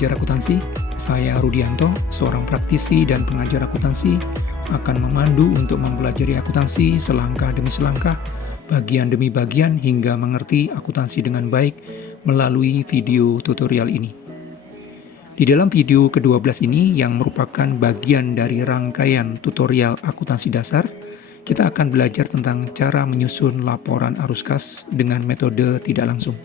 Belajar Akuntansi. Saya Rudianto, seorang praktisi dan pengajar akuntansi, akan memandu untuk mempelajari akuntansi selangkah demi selangkah, bagian demi bagian hingga mengerti akuntansi dengan baik melalui video tutorial ini. Di dalam video ke-12 ini yang merupakan bagian dari rangkaian tutorial akuntansi dasar, kita akan belajar tentang cara menyusun laporan arus kas dengan metode tidak langsung.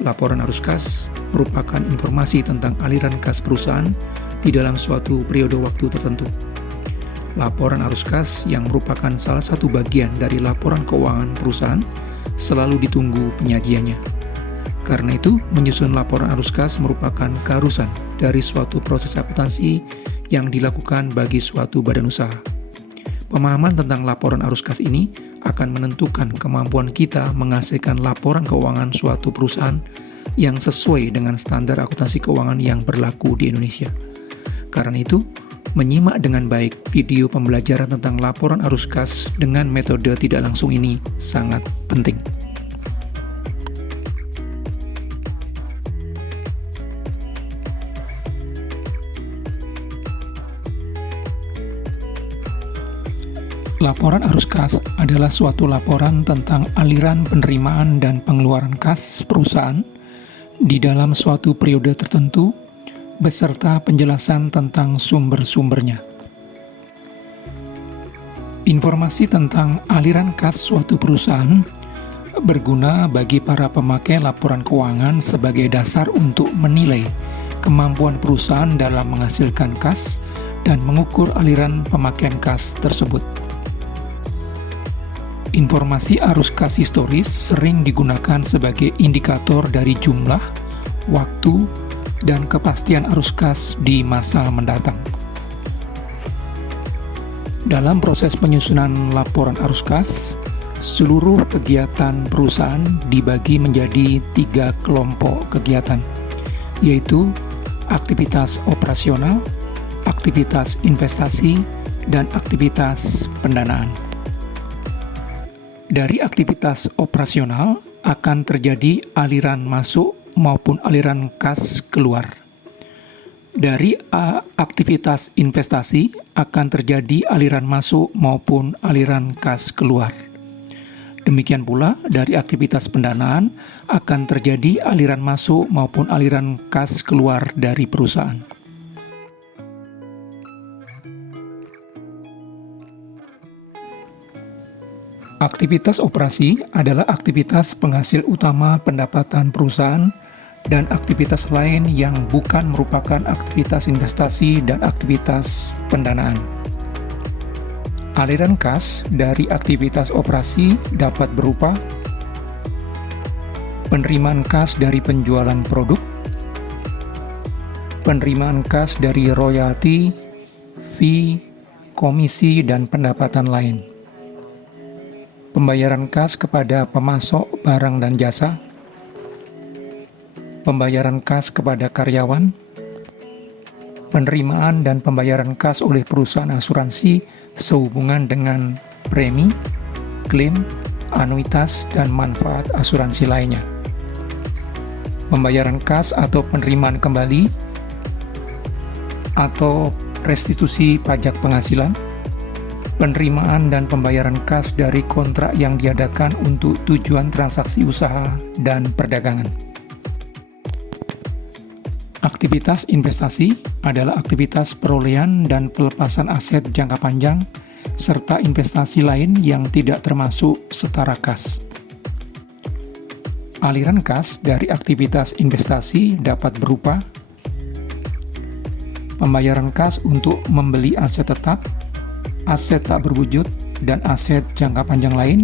Laporan arus kas merupakan informasi tentang aliran kas perusahaan di dalam suatu periode waktu tertentu. Laporan arus kas yang merupakan salah satu bagian dari laporan keuangan perusahaan selalu ditunggu penyajiannya. Karena itu, menyusun laporan arus kas merupakan keharusan dari suatu proses akuntansi yang dilakukan bagi suatu badan usaha. Pemahaman tentang laporan arus kas ini akan menentukan kemampuan kita menghasilkan laporan keuangan suatu perusahaan yang sesuai dengan standar akuntansi keuangan yang berlaku di Indonesia. Karena itu, menyimak dengan baik video pembelajaran tentang laporan arus kas dengan metode tidak langsung ini sangat penting. Laporan arus kas adalah suatu laporan tentang aliran penerimaan dan pengeluaran kas perusahaan di dalam suatu periode tertentu, beserta penjelasan tentang sumber-sumbernya. Informasi tentang aliran kas suatu perusahaan berguna bagi para pemakai laporan keuangan sebagai dasar untuk menilai kemampuan perusahaan dalam menghasilkan kas dan mengukur aliran pemakaian kas tersebut. Informasi arus kas historis sering digunakan sebagai indikator dari jumlah, waktu, dan kepastian arus kas di masa mendatang. Dalam proses penyusunan laporan arus kas, seluruh kegiatan perusahaan dibagi menjadi 3 kelompok kegiatan, yaitu aktivitas operasional, aktivitas investasi, dan aktivitas pendanaan. Dari aktivitas operasional akan terjadi aliran masuk maupun aliran kas keluar. Dari aktivitas investasi akan terjadi aliran masuk maupun aliran kas keluar. Demikian pula dari aktivitas pendanaan akan terjadi aliran masuk maupun aliran kas keluar dari perusahaan. Aktivitas operasi adalah aktivitas penghasil utama pendapatan perusahaan dan aktivitas lain yang bukan merupakan aktivitas investasi dan aktivitas pendanaan. Aliran kas dari aktivitas operasi dapat berupa penerimaan kas dari penjualan produk, penerimaan kas dari royalti, fee, komisi, dan pendapatan lain. Pembayaran kas kepada pemasok barang dan jasa, pembayaran kas kepada karyawan, penerimaan dan pembayaran kas oleh perusahaan asuransi sehubungan dengan premi, klaim, anuitas, dan manfaat asuransi lainnya. Pembayaran kas atau penerimaan kembali atau restitusi pajak penghasilan, penerimaan dan pembayaran kas dari kontrak yang diadakan untuk tujuan transaksi usaha dan perdagangan. Aktivitas investasi adalah aktivitas perolehan dan pelepasan aset jangka panjang serta investasi lain yang tidak termasuk setara kas. Aliran kas dari aktivitas investasi dapat berupa pembayaran kas untuk membeli aset tetap, aset tak berwujud, dan aset jangka panjang lain,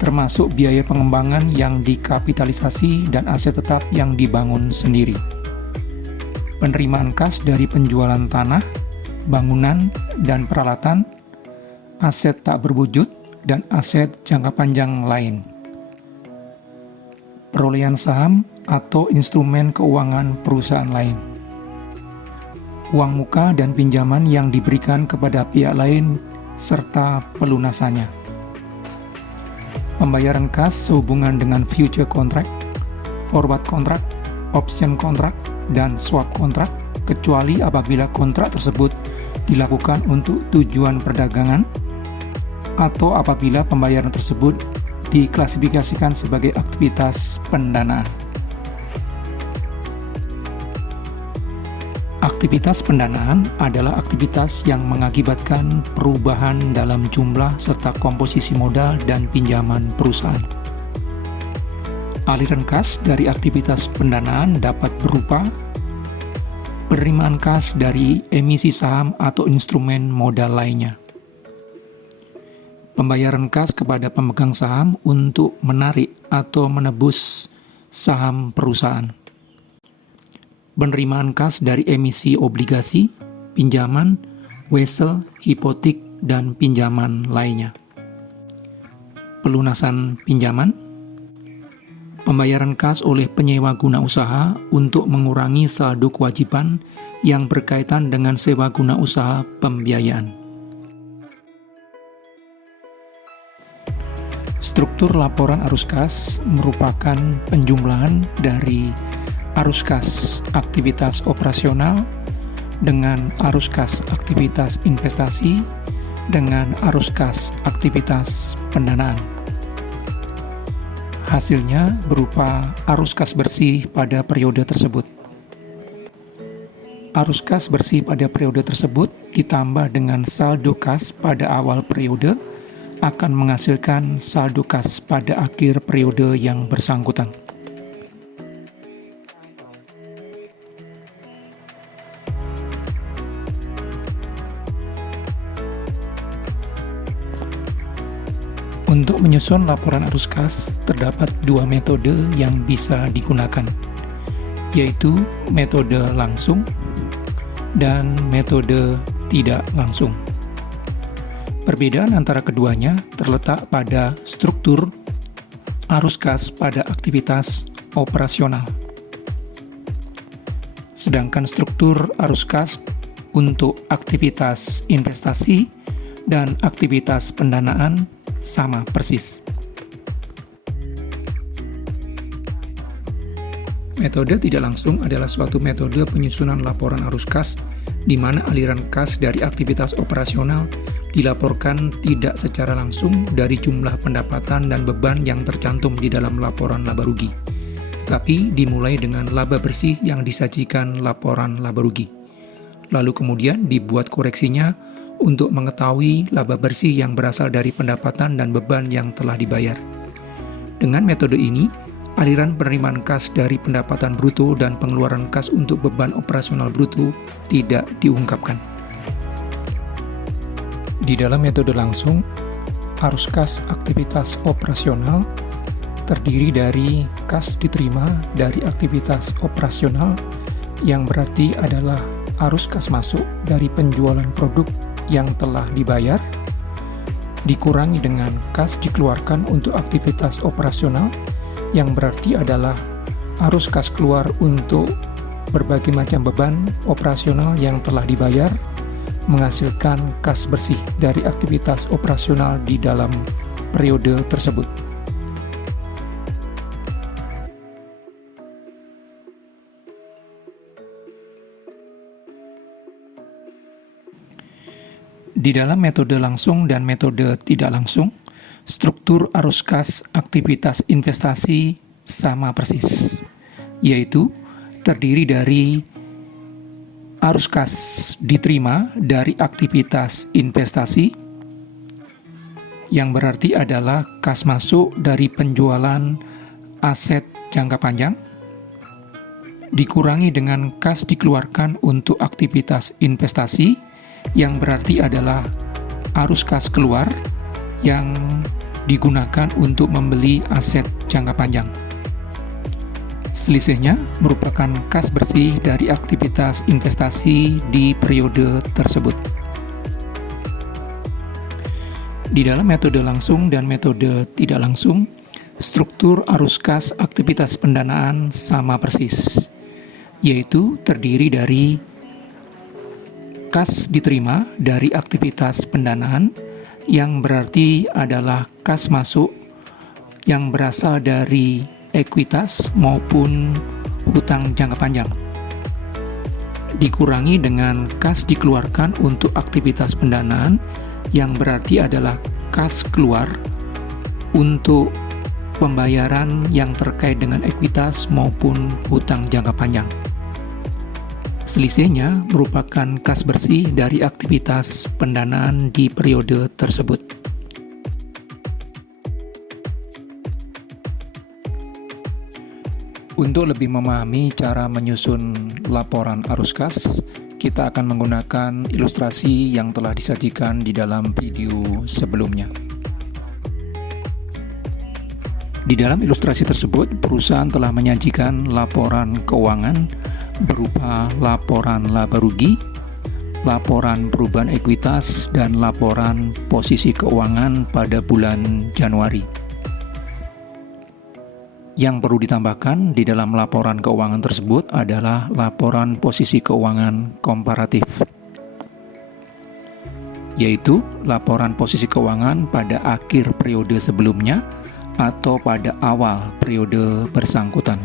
termasuk biaya pengembangan yang dikapitalisasi dan aset tetap yang dibangun sendiri. Penerimaan kas dari penjualan tanah, bangunan, dan peralatan, aset tak berwujud, dan aset jangka panjang lain. Perolehan saham atau instrumen keuangan perusahaan lain. Uang muka dan pinjaman yang diberikan kepada pihak lain serta pelunasannya. Pembayaran kas sehubungan dengan future contract, forward contract, option contract, dan swap kontrak, kecuali apabila kontrak tersebut dilakukan untuk tujuan perdagangan atau apabila pembayaran tersebut diklasifikasikan sebagai aktivitas pendanaan. Aktivitas pendanaan adalah aktivitas yang mengakibatkan perubahan dalam jumlah serta komposisi modal dan pinjaman perusahaan. Aliran kas dari aktivitas pendanaan dapat berupa penerimaan kas dari emisi saham atau instrumen modal lainnya, pembayaran kas kepada pemegang saham untuk menarik atau menebus saham perusahaan, penerimaan kas dari emisi obligasi, pinjaman, wesel, hipotek, dan pinjaman lainnya, pelunasan pinjaman, pembayaran kas oleh penyewa guna usaha untuk mengurangi saldo kewajiban yang berkaitan dengan sewa guna usaha pembiayaan. Struktur laporan arus kas merupakan penjumlahan dari arus kas aktivitas operasional dengan arus kas aktivitas investasi dengan arus kas aktivitas pendanaan. Hasilnya berupa arus kas bersih pada periode tersebut. Arus kas bersih pada periode tersebut ditambah dengan saldo kas pada awal periode akan menghasilkan saldo kas pada akhir periode yang bersangkutan. Untuk menyusun laporan arus kas, terdapat dua metode yang bisa digunakan, yaitu metode langsung dan metode tidak langsung. Perbedaan antara keduanya terletak pada struktur arus kas pada aktivitas operasional. Sedangkan struktur arus kas untuk aktivitas investasi dan aktivitas pendanaan sama persis. Metode tidak langsung adalah suatu metode penyusunan laporan arus kas di mana aliran kas dari aktivitas operasional dilaporkan tidak secara langsung dari jumlah pendapatan dan beban yang tercantum di dalam laporan laba rugi, tetapi dimulai dengan laba bersih yang disajikan laporan laba rugi. Lalu kemudian dibuat koreksinya untuk mengetahui laba bersih yang berasal dari pendapatan dan beban yang telah dibayar. Dengan metode ini, aliran penerimaan kas dari pendapatan bruto dan pengeluaran kas untuk beban operasional bruto tidak diungkapkan. Di dalam metode langsung, arus kas aktivitas operasional terdiri dari kas diterima dari aktivitas operasional yang berarti adalah arus kas masuk dari penjualan produk yang telah dibayar, dikurangi dengan kas dikeluarkan untuk aktivitas operasional, yang berarti adalah arus kas keluar untuk berbagai macam beban operasional yang telah dibayar, menghasilkan kas bersih dari aktivitas operasional di dalam periode tersebut. Di dalam metode langsung dan metode tidak langsung, struktur arus kas aktivitas investasi sama persis, yaitu terdiri dari arus kas diterima dari aktivitas investasi, yang berarti adalah kas masuk dari penjualan aset jangka panjang, dikurangi dengan kas dikeluarkan untuk aktivitas investasi, yang berarti adalah arus kas keluar yang digunakan untuk membeli aset jangka panjang. Selisihnya merupakan kas bersih dari aktivitas investasi di periode tersebut. Di dalam metode langsung dan metode tidak langsung, struktur arus kas aktivitas pendanaan sama persis, yaitu terdiri dari kas diterima dari aktivitas pendanaan, yang berarti adalah kas masuk yang berasal dari ekuitas maupun hutang jangka panjang, dikurangi dengan kas dikeluarkan untuk aktivitas pendanaan, yang berarti adalah kas keluar untuk pembayaran yang terkait dengan ekuitas maupun hutang jangka panjang. Selisihnya merupakan kas bersih dari aktivitas pendanaan di periode tersebut. Untuk lebih memahami cara menyusun laporan arus kas, kita akan menggunakan ilustrasi yang telah disajikan di dalam video sebelumnya. Di dalam ilustrasi tersebut, perusahaan telah menyajikan laporan keuangan berupa laporan laba rugi, laporan perubahan ekuitas, dan laporan posisi keuangan pada bulan Januari. Yang perlu ditambahkan di dalam laporan keuangan tersebut adalah laporan posisi keuangan komparatif, yaitu laporan posisi keuangan pada akhir periode sebelumnya atau pada awal periode bersangkutan.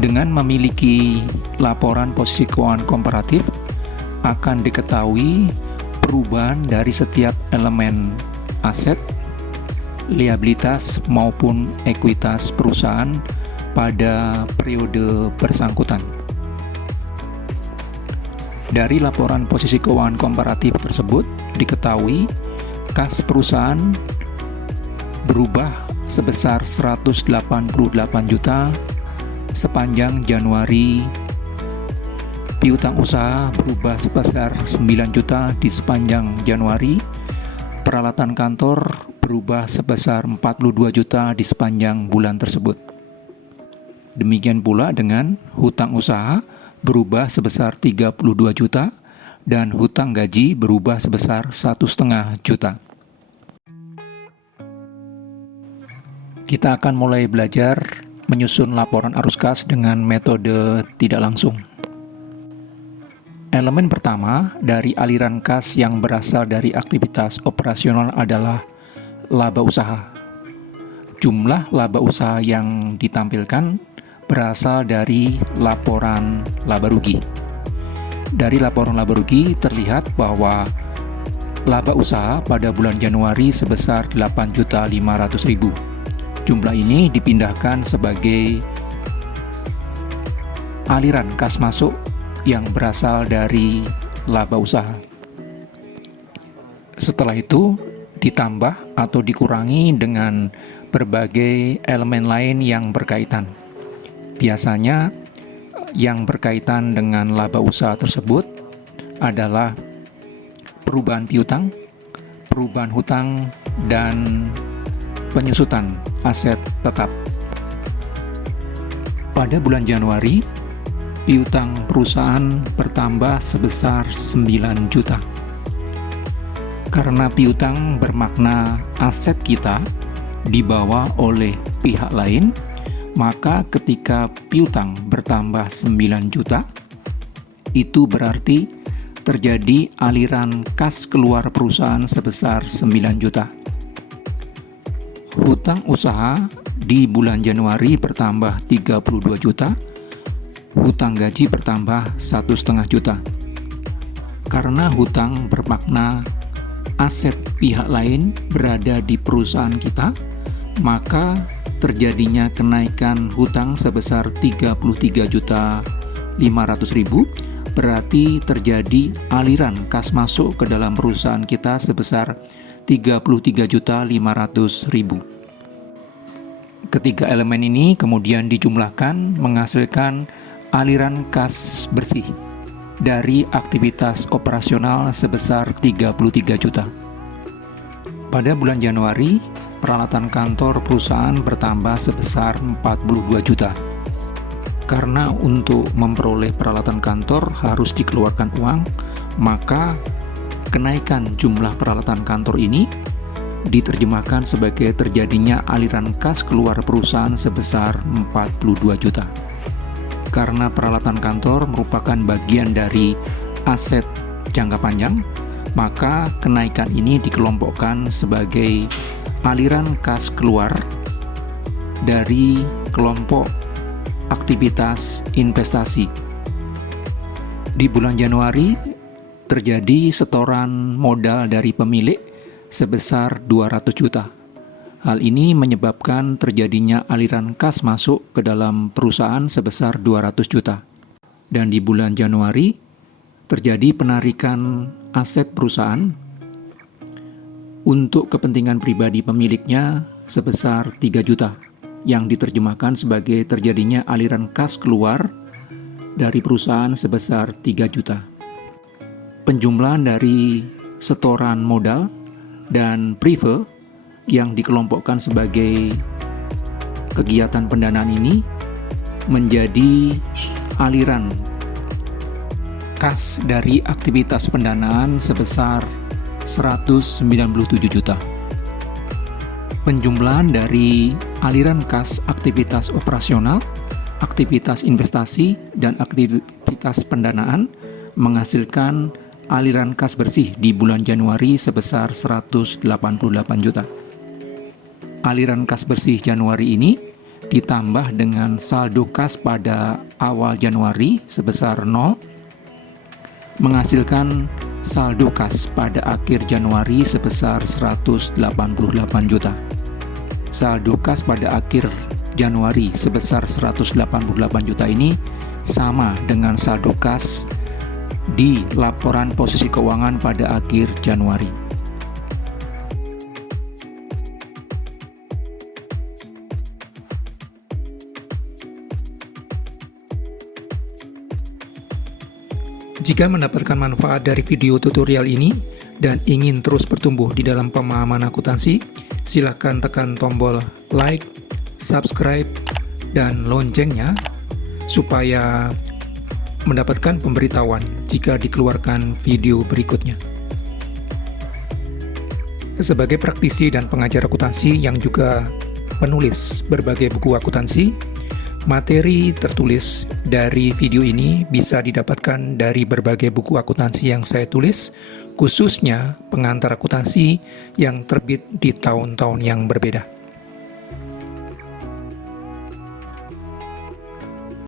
Dengan memiliki laporan posisi keuangan komparatif, akan diketahui perubahan dari setiap elemen aset, liabilitas maupun ekuitas perusahaan pada periode bersangkutan. Dari laporan posisi keuangan komparatif tersebut, diketahui kas perusahaan berubah sebesar 188 juta sepanjang Januari, piutang usaha berubah sebesar 9 juta di sepanjang Januari, peralatan kantor berubah sebesar 42 juta di sepanjang bulan tersebut. Demikian pula dengan hutang usaha berubah sebesar 32 juta dan hutang gaji berubah sebesar 1,5 juta. Kita akan mulai belajar menyusun laporan arus kas dengan metode tidak langsung. Elemen pertama dari aliran kas yang berasal dari aktivitas operasional adalah laba usaha. Jumlah laba usaha yang ditampilkan berasal dari laporan laba rugi. Dari laporan laba rugi terlihat bahwa laba usaha pada bulan Januari sebesar 8.500.000. Jumlah ini dipindahkan sebagai aliran kas masuk yang berasal dari laba usaha. Setelah itu ditambah atau dikurangi dengan berbagai elemen lain yang berkaitan. Biasanya yang berkaitan dengan laba usaha tersebut adalah perubahan piutang, perubahan hutang, dan penyusutan aset tetap. Pada bulan Januari, piutang perusahaan bertambah sebesar 9 juta. Karena piutang bermakna aset kita dibawa oleh pihak lain, maka ketika piutang bertambah 9 juta, itu berarti terjadi aliran kas keluar perusahaan sebesar 9 juta. Hutang usaha di bulan Januari bertambah 32 juta, hutang gaji bertambah 1,5 juta. Karena hutang bermakna aset pihak lain berada di perusahaan kita, maka terjadinya kenaikan hutang sebesar 33.500.000, berarti terjadi aliran kas masuk ke dalam perusahaan kita sebesar 33.500.000. Ketiga elemen ini kemudian dijumlahkan menghasilkan aliran kas bersih dari aktivitas operasional sebesar 33 juta. Pada bulan Januari, peralatan kantor perusahaan bertambah sebesar 42 juta. Karena untuk memperoleh peralatan kantor harus dikeluarkan uang, maka kenaikan jumlah peralatan kantor ini diterjemahkan sebagai terjadinya aliran kas keluar perusahaan sebesar 42 juta. Karena peralatan kantor merupakan bagian dari aset jangka panjang, maka kenaikan ini dikelompokkan sebagai aliran kas keluar dari kelompok aktivitas investasi Di bulan Januari terjadi setoran modal dari pemilik sebesar 200 juta. Hal ini menyebabkan terjadinya aliran kas masuk ke dalam perusahaan sebesar 200 juta. Dan di bulan Januari terjadi penarikan aset perusahaan untuk kepentingan pribadi pemiliknya sebesar 3 juta, yang diterjemahkan sebagai terjadinya aliran kas keluar dari perusahaan sebesar 3 juta. Penjumlahan dari setoran modal dan prive yang dikelompokkan sebagai kegiatan pendanaan ini menjadi aliran kas dari aktivitas pendanaan sebesar 197 juta. Penjumlahan dari aliran kas aktivitas operasional, aktivitas investasi, dan aktivitas pendanaan menghasilkan aliran kas bersih di bulan Januari sebesar 188 juta. Aliran kas bersih Januari ini ditambah dengan saldo kas pada awal Januari sebesar 0, menghasilkan saldo kas pada akhir Januari sebesar 188 juta. Saldo kas pada akhir Januari sebesar 188 juta ini sama dengan saldo kas di laporan posisi keuangan pada akhir Januari. Jika mendapatkan manfaat dari video tutorial ini dan ingin terus bertumbuh di dalam pemahaman akuntansi, silakan tekan tombol like, subscribe, dan loncengnya supaya mendapatkan pemberitahuan jika dikeluarkan video berikutnya. Sebagai praktisi dan pengajar akuntansi yang juga penulis berbagai buku akuntansi, materi tertulis dari video ini bisa didapatkan dari berbagai buku akuntansi yang saya tulis, khususnya pengantar akuntansi yang terbit di tahun-tahun yang berbeda.